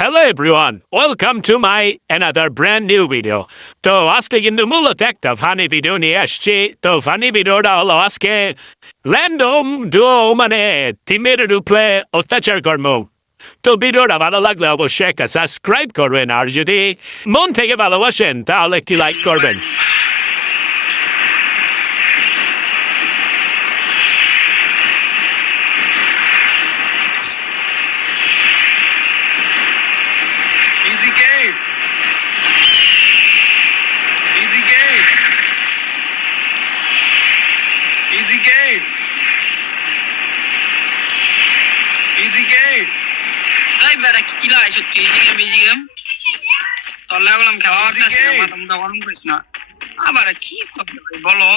Hello everyone, welcome to my another brand new video. তো আজকে কিন্তু মূলত একটা ফানি ভিডিও নিয়ে আসছি তো ফানি ভিডিওটা হলো আজকে র্যান্ডম ডুও মানে থিমের উপরে অত্যাচার কর্ম তো ভিডিওটা ভালো লাগলে অবশ্যই একটা সাবস্ক্রাইব করবেন আর যদি মন থেকে ভালোবাসেন তাহলে একটি লাইক করবেন এই কি লাই সত্যি ইজি গেম ইজি গেম তোর লাগলাম খেলা Easy আসতেছে game. মাথা মুথা গরম করিস না। আবার কি করবে ভাই বলো।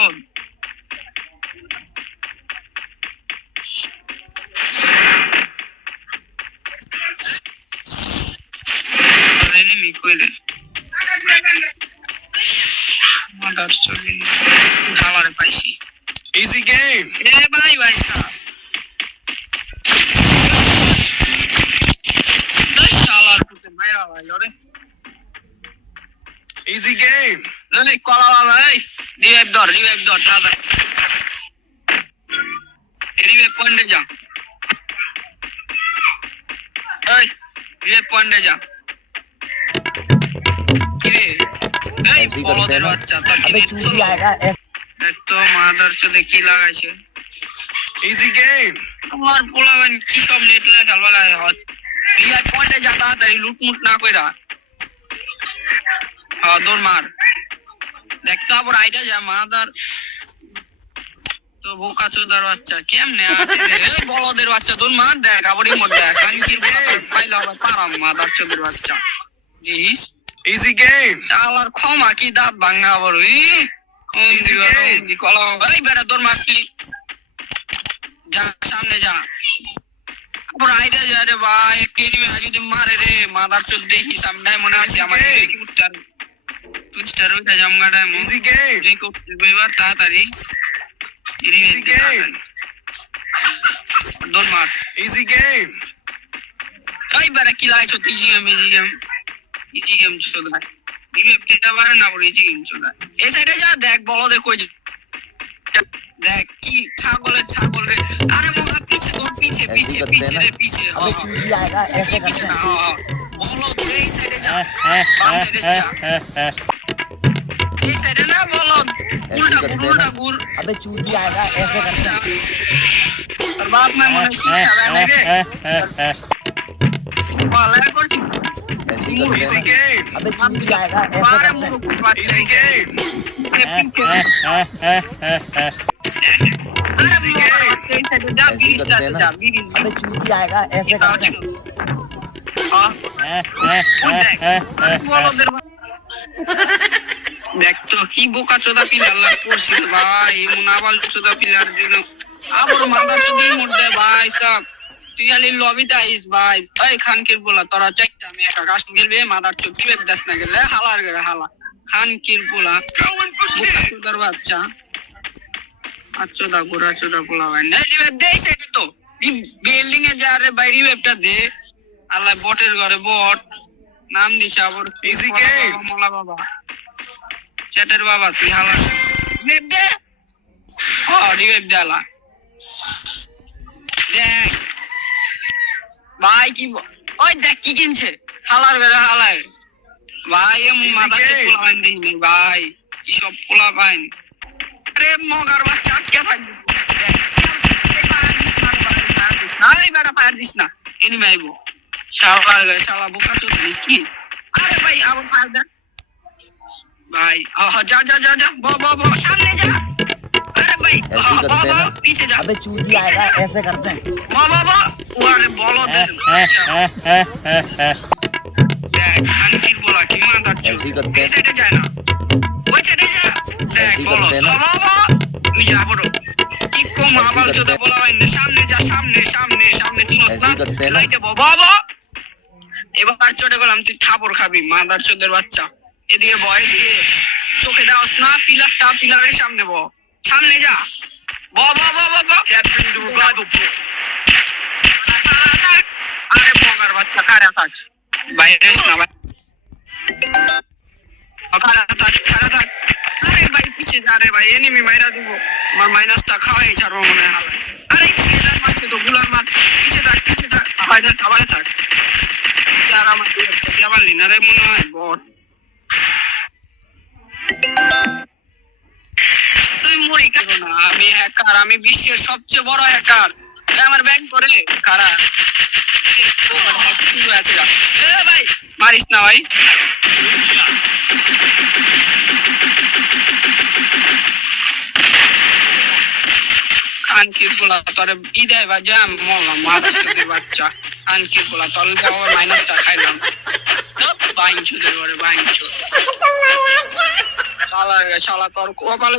এনিমি কইলে মাদার চলে খাবারে পাইছি। Easy game. এ ভাই ভাই সাহেব শালার পুতে মাইরা ভাই ওরে Easy game. Let me call on hey. Revive door, revive door, tada. Revive point ja. Hey, revive point ja. কিরে এই বলদের বাচ্চা তো কিরে চুরি আয়গা এত মাদার চোদে কি লাগাইছে ইজি গেম আমার পোলাবেন কি কম নেট লাগা খেলবা লাগে হট রিয়ার পয়েন্টে যা তাড়াতাড়ি লুটমুট না কইরা দৌড় মার। দেখ তো আবার আইটা যা মাদার। তো বোকা চোদার বাচ্চা কেমনে বলদের বাচ্চা দৌড় মার দেখ আবার ইমোট দেখ। আমি কি পাইলে হবে পারাম মাদার চোদার বাচ্চা। জিস। Easy game. চালার ক্ষমা কি দাঁত ভাঙা আবার ই? Easy game. দি কলা বেটা তোর মার কি? যা সামনে যা। আবার আইডা যা রে ভাই একটু এনিমি যদি মারে রে। মাদার চোদ দেখি সামনে মনে আছে আমার কি উত্তর টুইস্টার ওইটা জামগাটা ইজি গেম তুই কো এবার তাড়াতাড়ি ইজি গেম ডোন্ট মার ইজি গেম ভাই বারা কি লাগাইছো তুই জি game easy game easy game চলে বিভেপতে আবার না বলে ইজি গেম চলে এই সাইডে যা দেখ বলো দেখো দেখ কি ছাগলের ছাগল। রে আরে মোলা পিছে তো পিছে পিছে পিছে রে পিছে। ও পিছে না ও বলো তুই এই সাইডে যা। বাম সাইডে যা। इस साइड ना बोलो उल्टा घूर उल्टा घूर अबे चूतिया आएगा ऐसे करता और बाप में मनुष्य आवे ना के वाला कौन सी इसी के अबे चूतिया आएगा ऐसे करता इसी के इसी के अबे चूतिया आएगा ऐसे करता हाँ बोलो दरबार দেখ তো কি বোকা চোদা পিলার লাগ পড়ছিল ভাই? মুনাবাল চোদা পিলার দিল। আবার মাথা চোদাই মরদে ভাই সব। তুই খালি লবিতে আইস ভাই। এই খানকির বলা তোরা চাইতে আমি একটা গাছ গেলবে মাদার চোদ কি বেদাস না গেলে। হালার গেলে হালা। খানকির বলা চোদার বাচ্চা। আচ্ছা গোরা চোদা পোলা ভাই। না রিবেপ দে সেটা তো। বিল্ডিং এ যা রে বাইরে রিবেপটা দে। আল্লাহ বটের ঘরে বট। নাম দিছে আবার game. বাবা, মোলা বাবা। চ্যাটের বাবা তুই হালা। দে। দে আলা দেখ। ভাই কি ওই দেখ কি কিনছে? হালার ঘরে হালায়। ভাই মাথা পোলা বাইন দেখি নাই, ভাই। কি সব পোলা বাইন আরে মগার বাচ্চা আটকে থাকবি। আরে বেটা ফায়ার দিস না। এনিমি আইবো শালা শালা বোকা চোদ কি আরে ভাই আবার ফায়ার দে ভাই হ হ, যা যা যা যা ব ব ব সামনে যা আরে ভাই হ, ऐसे ही ব करते ব हैं ना। পিছে যা अबे चूड़ी आएगा ऐसे करते हैं ব ব ব ওরে বলো দে দেখ খানকির বলা কি মাদার চোদ ऐसे ही करते এই हैं সাইডে যায় না ওই সাইডে যা দেখ ऐसे ही বলো करते हैं ना। বাবা তুই যা বড় কি কম ऐसे ही আবার करते চোদা हैं। বলা হয় না সামনে যা সামনে সামনে সামনে চিনোস ऐसे না ही करते हैं ना। লাইটে বাবা বাবা এবার চটে গেলাম তুই থাপড় খাবি মাদার চোদের বাচ্চা এদিকে বয় দিয়ে চোখে দাওস না পিলারটা পিলারের সামনে ব। সামনে যা। বাবা বাবা বাবা ক্যাপ্টেন টু রিভাইভাল আরে বগার বাচ্চা কারে থাক? বাইরে এস না ভাই থাক খাড়া থাক। আরে ভাই পিছিয়ে যা রে ভাই এনিমি মাইরা দিব। আমার মাইনাসটা খাওয়াই ছাড়বো মনে হয়। আরে গেলার মারছে তো গুলার মার। পিছিয়ে থাক পিছিয়ে থাক। বাইরে খাবারে থাক। আর আমার দিয়ে পারলি না রে মনে হয় বট। তুই মুড়ি খাব না, আমি হ্যাকার আমি বিশ্বের সবচেয়ে বড় হ্যাকার আমার ব্যাংক করে কারা এ, ভাই, মারিস না, ভাই। কানকির বলা তোর ইদায় বা যা মরলাম বাচ্চা। আনকির বলা তোর আমার মাইনাসটা খাইলাম। বাইন চুদের ঘরে বাইন চুদ শালা শালা তোর কপালে